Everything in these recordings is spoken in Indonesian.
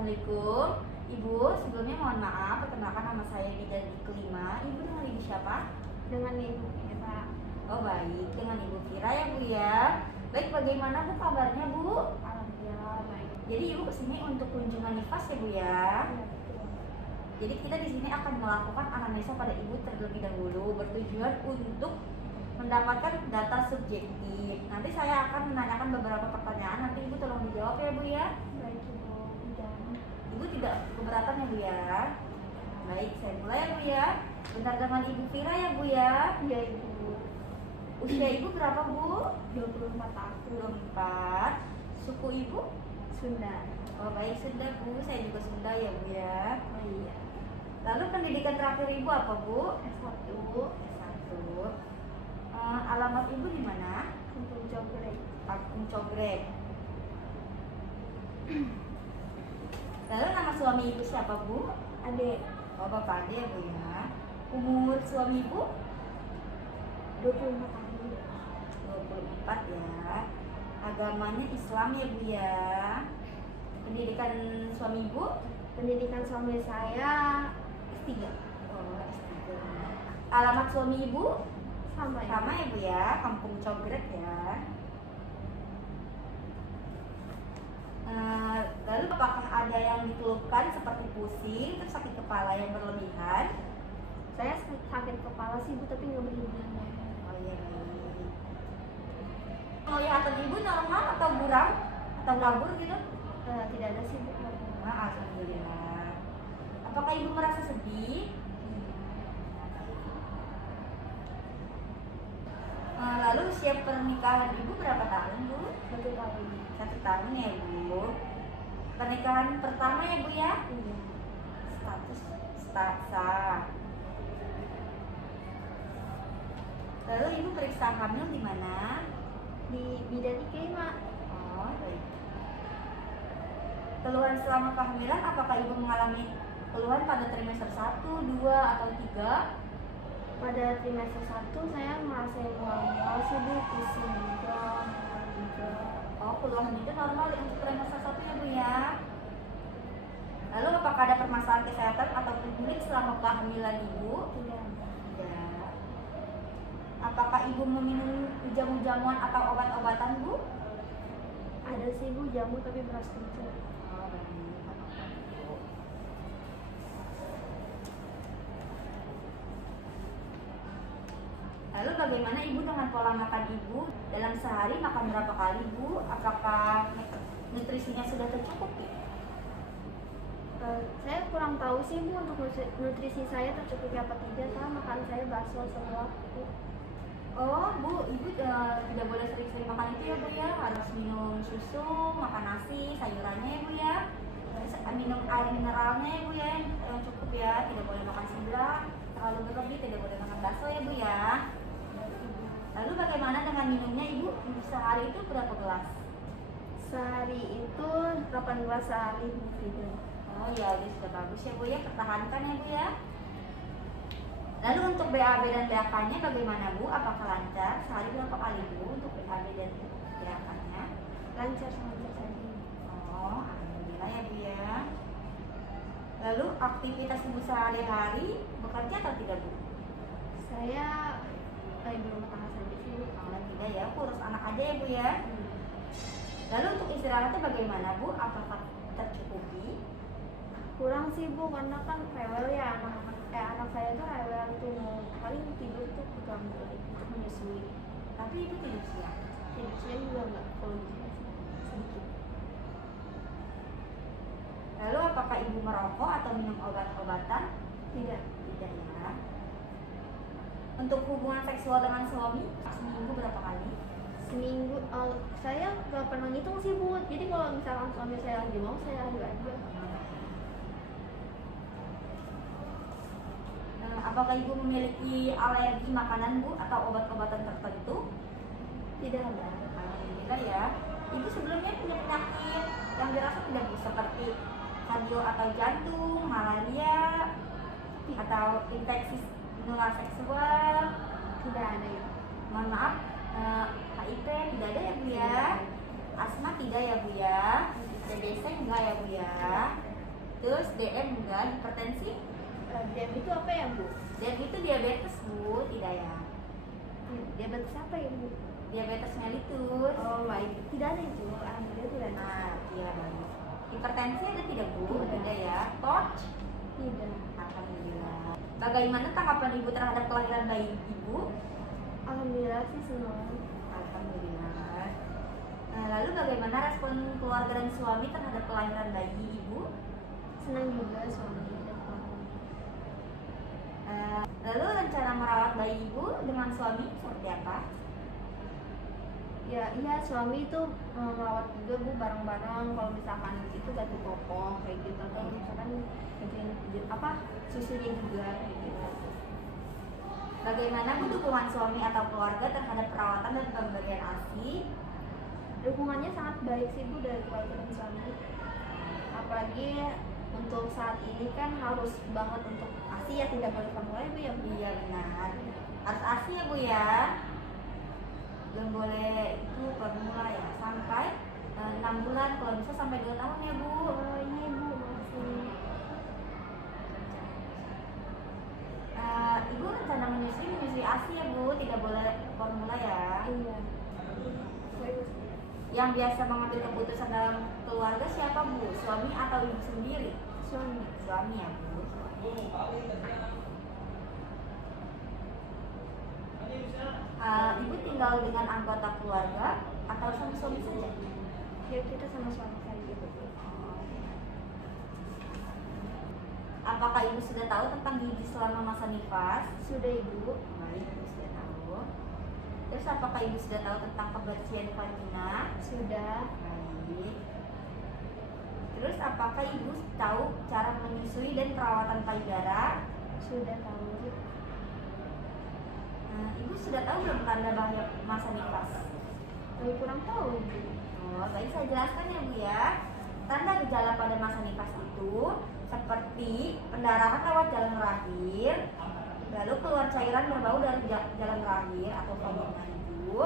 Assalamualaikum. Ibu, sebelumnya mohon maaf, perkenalkan nama saya Bidadi Kelima. Ibu dengan ibu siapa? Dengan Ibu Eva. Oh baik, dengan ibu Fira ya Bu ya. Baik, bagaimana Bu kabarnya Bu? Alhamdulillah baik. Jadi ibu kesini untuk kunjungan nifas ya Bu ya. Ya, betul. Jadi kita di sini akan melakukan anamnesa pada ibu terlebih dahulu, bertujuan untuk mendapatkan data subjektif. Nanti saya akan menanyakan beberapa pertanyaan, nanti ibu tolong dijawab ya Bu ya. Baik Ibu. Dan Ibu tidak keberatan ya Bu ya. Baik, saya mulai ya Bu ya. Bentar dengan Ibu Fira ya Bu ya. ya Ibu. Usia Ibu berapa Bu? 24 tahun. 24. Suku Ibu? Sunda. Oh baik, Sunda Bu. Saya juga Sunda ya Bu ya. Oh iya. Lalu pendidikan terakhir Ibu apa Bu? S1. S1. Alamat Ibu di mana? Untuk Jogrek. Kampung Cogrek. Lalu nama suami Ibu siapa Bu? Adek. Oh Bapak Ade ya Bu ya. Umur suami Ibu? 25 tahun. 24 ya. Agamanya Islam ya Bu ya. Pendidikan suami Ibu? Pendidikan suami saya S3. Oh, S3. Alamat suami Ibu? sama ya. Sama ya Bu ya, Kampung Cogrek ya. Lalu apakah ada yang dikeluhkan seperti pusing, terus sakit kepala yang berlebihan? Saya sakit kepala sih Bu, tapi nggak berlebihan. Oh iya baik. Penglihatan Ibu normal atau buram? Atau kabur gitu? Tidak ada sih Bu. Alhamdulillah. Apakah Ibu merasa sedih? Lalu usia pernikahan Ibu berapa tahun Bu? 1 tahun. 1 tahun ya Bu. Pernikahan pertama ya Bu ya? Iya. Status sah. Lalu Ibu periksa hamil di mana? Di Bidadi Kelima. Oh baik. Keluhan selama kehamilan, apakah Ibu mengalami keluhan pada trimester 1, 2, atau 3? Pada trimester 1 saya merasain mual sih Bu, pusing juga, mual juga. Oh, keluhan itu normal untuk trimester 1 ya Bu ya. Lalu apakah ada permasalahan kesehatan ataupun kulit selama kehamilan Ibu? Tidak. Tidak. Apakah Ibu meminum jamu-jamuan atau obat-obatan Bu? Ada sih Bu, jamu tapi beras kecil. Oh, baik. Lalu bagaimana Ibu dengan pola makan Ibu? Dalam sehari makan berapa kali Bu? Apakah nutrisinya sudah tercukupi? Saya kurang tahu sih Bu untuk nutrisi saya tercukupi apa tidak, karena makan saya bakso semua Bu. Oh Bu, Ibu tidak boleh sering-sering makan itu ya Bu ya. Harus minum susu, makan nasi, sayurannya ya Bu ya. Terus minum air mineralnya ya Bu ya, yang cukup ya. Tidak boleh makan sebelah, terlalu berlebih, tidak boleh makan bakso ya Bu ya. Lalu bagaimana dengan minumnya Ibu? Sehari itu berapa gelas? Sehari itu 18 sehari Bu tidak. Oh ya, ini sudah bagus ya Bu ya, pertahankan ya Bu ya. Lalu untuk BAB dan BAK-nya bagaimana Bu? Apakah lancar? Sehari berapa kali Bu untuk BAB dan BAK-nya? Lancar saja saja. Oh, alhamdulillah ya Bu ya. Lalu aktivitas Ibu sehari-hari bekerja atau tidak Bu? Saya ibu rumah tangga saja sih Bu. Kalau tidak ya, aku urus anak aja ya Bu ya. Lalu untuk istirahatnya bagaimana Bu? Apakah tercukupi? Kurang sih Bu, karena kan rewel ya anak saya tuh rewel tuh, paling tidur tuh keganggu untuk menyusui. Tapi Ibu tidur siang. Tidur siang juga nggak kalau sedikit. Lalu apakah Ibu merokok atau minum obat-obatan? Tidak. Tidak ya. Untuk hubungan seksual dengan suami, seminggu berapa kali? Seminggu, saya nggak pernah ngitung sih Bu. Jadi kalau misalkan suami saya lagi mau, saya adu aja. Apakah Ibu memiliki alergi makanan Bu atau obat-obatan tertentu? Tidak ada. Alhamdulillah ya. Ibu sebelumnya punya penyakit yang dirasa tidak Bu, seperti kardio atau jantung, malaria, atau infeksi menular seksual? Tidak ada ya. Mohon maaf, HIV tidak ada ya Bu ya? Asma tidak ya Bu ya? TBC enggak ya Bu ya? Terus DM enggak, hipertensi? DM itu apa ya Bu? DM itu diabetes Bu, tidak ya? Diabetes apa ya Bu? Diabetes mellitus. Oh baik, tidak ada itu. Alhamdulillah tidak ada. Nah, iya bagus. Hipertensi ada tidak Bu? Tidak. Tidak ya. Torch? Tidak. Alhamdulillah. Bagaimana tanggapan Ibu terhadap kelahiran bayi Ibu? Alhamdulillah sih senang. Alhamdulillah. Nah, lalu bagaimana respon keluarga dan suami terhadap kelahiran bayi Ibu? Senang juga suami dan keluarga. Lalu rencana merawat bayi Ibu dengan suami seperti apa? Ya iya suami itu merawat juga Bu bareng-bareng. Kalau misalkan itu ganti popok kayak gitu atau misalkan ganti apa susunya juga kayak gitu. Bagaimana dukungan suami atau keluarga terhadap perawatan dan pemberian ASI? Dukungannya sangat baik sih Bu dari keluarga dan suami. Apalagi untuk saat ini kan harus banget untuk ASI ya, tidak boleh formula ya Bu ya Bu. Iya benar. Harus ASI ya Bu ya. Belum boleh itu formula ya sampai 6 bulan, kalau bisa sampai 2 tahun ya Bu. Oh iya Bu, makasih. Ibu rencana menyusui ASI ya Bu, tidak boleh formula ya. Iya. Bagus. Yang biasa mengambil keputusan dalam keluarga siapa Bu? Suami atau Ibu sendiri? Suami. Suami ya Bu. Ibu tinggal dengan anggota keluarga atau sama suami saja? Ya kita sama suami saja Bu. Apakah Ibu sudah tahu tentang gizi selama masa nifas? Sudah Ibu. Baik, Ibu sudah tahu. Terus apakah Ibu sudah tahu tentang kebersihan vagina? Sudah. Baik. Terus apakah Ibu tahu cara menyusui dan perawatan payudara? Sudah tahu. Ibu sudah tahu belum tanda bahaya masa nifas? Kurang tahu Bu. Oh, baik saya jelaskan ya Bu ya. Tanda gejala pada masa nifas itu seperti pendarahan lewat jalan rahim, lalu keluar cairan berbau dari jalan rahim atau vagina Ibu,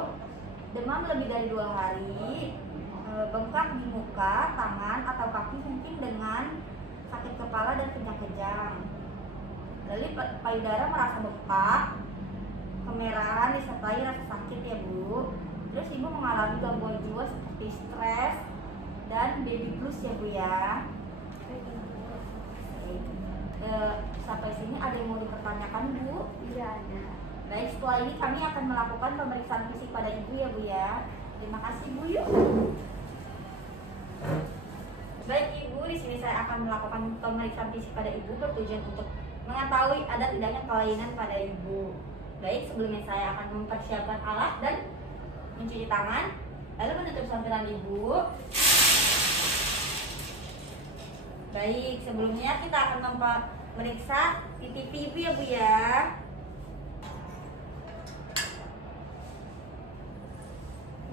demam lebih dari 2 hari, bengkak di muka, tangan atau kaki mungkin dengan sakit kepala dan kejang-kejang. Lalu payudara merasa bengkak, kemerahan disertai rasa sakit ya Bu. Terus Ibu mengalami gangguan jiwa seperti stres dan baby blues ya Bu ya. Sampai sini ada yang mau dipertanyakan Bu? Tidak ada. Baik, setelah ini kami akan melakukan pemeriksaan fisik pada Ibu ya Bu ya. Terima kasih Bu yuk. Baik Ibu, di sini saya akan melakukan pemeriksaan fisik pada Ibu bertujuan untuk mengetahui ada tidaknya kelainan pada Ibu. Baik, sebelumnya saya akan mempersiapkan alat dan mencuci tangan, lalu menutup sampiran Ibu. Baik, sebelumnya kita akan memeriksa pipi Ibu ya Bu ya.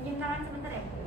Pinjam tangan sebentar ya Bu.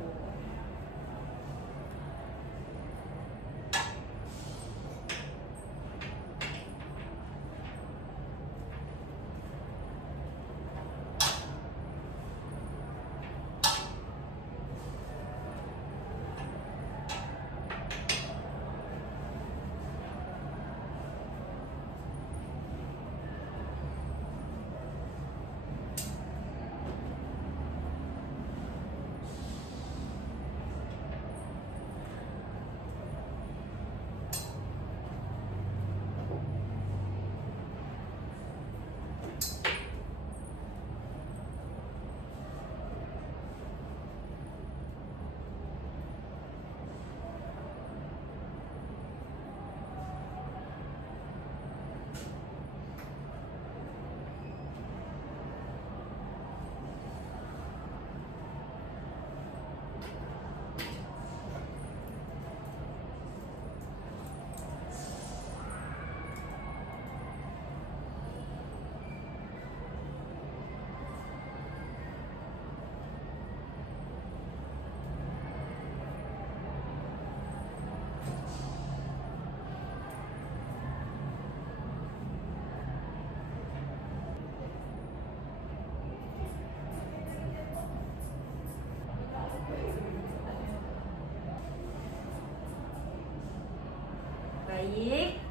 baik.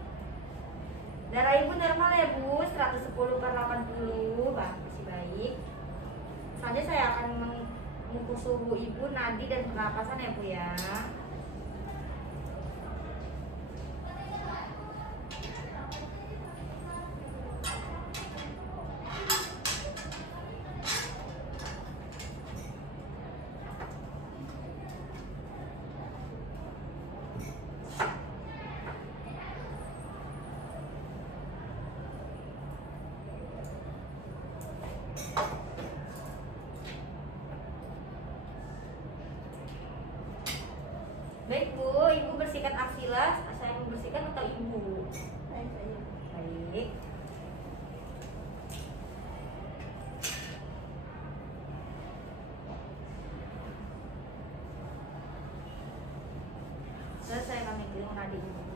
Darah ibu normal ya bu, 110/80, masih baik. Selanjutnya saya akan mengukur suhu ibu, nadi dan pernapasan ya bu ya. Baik bu, ibu bersihkan aksila. Saya membersihkan atau ibu? Saya. Baik. Terus saya akan menghitung nadi ibu.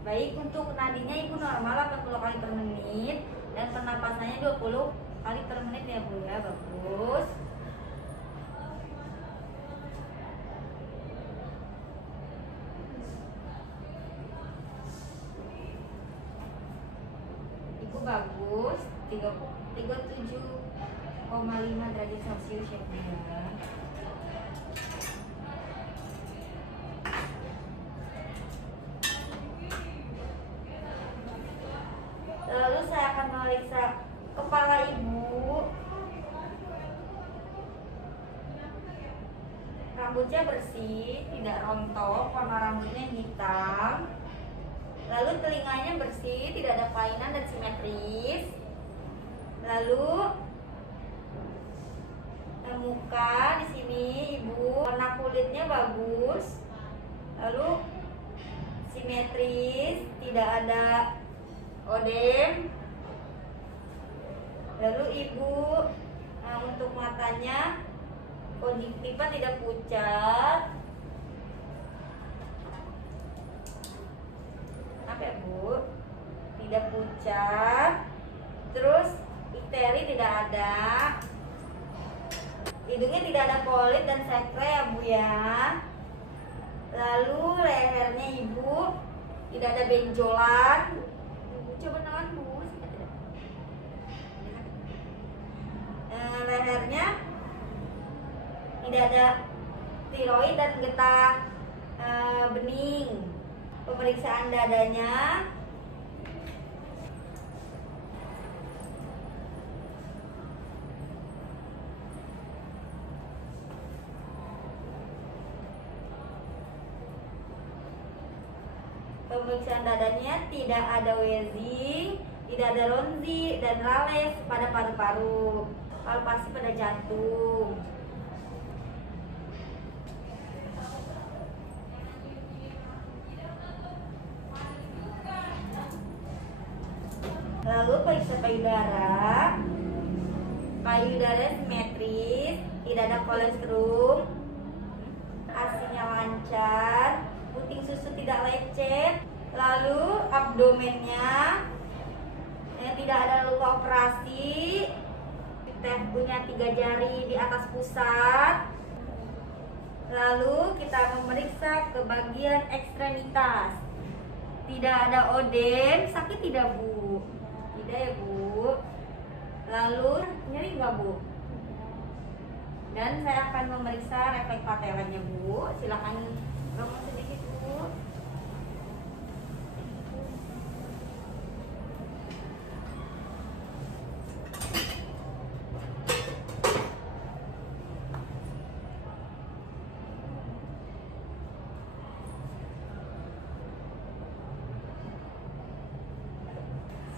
Baik, untuk nadinya ibu normal 80 kali per menit dan pernapasannya 20 kali per menit ya bu ya. Bagus. Ibu bagus, 37,5 derajat Celcius ya bu ya. Lalu saya akan memeriksa kepala ibu. Rambutnya bersih, tidak rontok, warna rambutnya hitam. Lalu telinganya bersih, tidak ada kelainan dan simetris. Lalu muka di sini ibu, warna kulitnya bagus. Lalu simetris, tidak ada odem. Lalu ibu untuk matanya konjungtiva tidak pucat. Apa ya bu? Tidak pucat. Terus ikteri tidak ada. Hidungnya tidak ada polit dan sekre ya bu ya. Lalu lehernya ibu tidak ada benjolan. Coba tangan bu. Lehernya tidak ada tiroid dan getah bening. Pemeriksaan dadanya. Pemeriksaan dadanya tidak ada wheezing, tidak ada lonzi dan rales pada paru-paru, palpasi pada jantung. Lalu periksa payudara. Payudara simetris, tidak ada kolestrum, asinya lancar, puting susu tidak lecet. Lalu abdomennya tidak ada luka operasi. Kita punya 3 jari di atas pusat. Lalu kita memeriksa ke bagian ekstremitas. Tidak ada odem, sakit tidak bu? Tidak ya bu. Lalu nyeri nggak bu? Dan saya akan memeriksa refleks patelanya bu. Silakan bangun sedikit bu.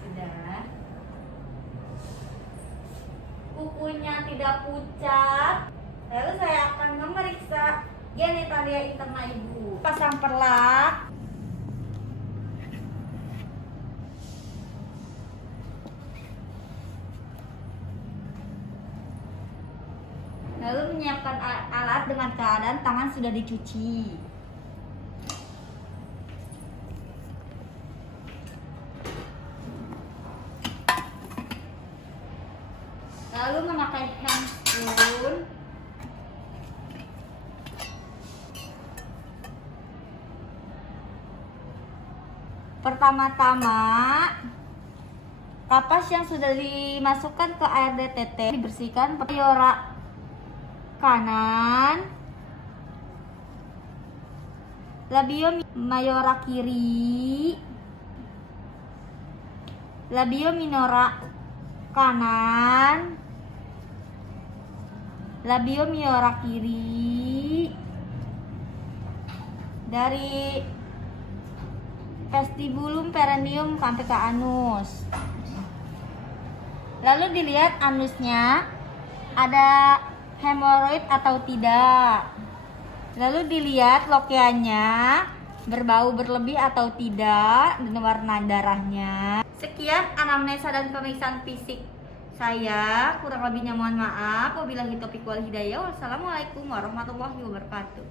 Sudah. Kukunya tidak pucat. Lalu saya akan memeriksa genitalia interna ibu. Pasang perlak. Lalu menyiapkan alat dengan keadaan tangan sudah dicuci. Lalu memakai handphone. Pertama-tama, kapas yang sudah dimasukkan ke air DTT dibersihkan. Mayora kanan, labio mayora kiri, labio minora kanan, labio minora kiri, dari vestibulum perineum sampai ke anus. Lalu dilihat anusnya ada hemoroid atau tidak. Lalu dilihat lokeannya berbau berlebih atau tidak dan warna darahnya. Sekian anamnesa dan pemeriksaan fisik saya. Kurang lebihnya mohon maaf. Wabillahi taufiq wal hidayah. Wassalamualaikum warahmatullahi wabarakatuh.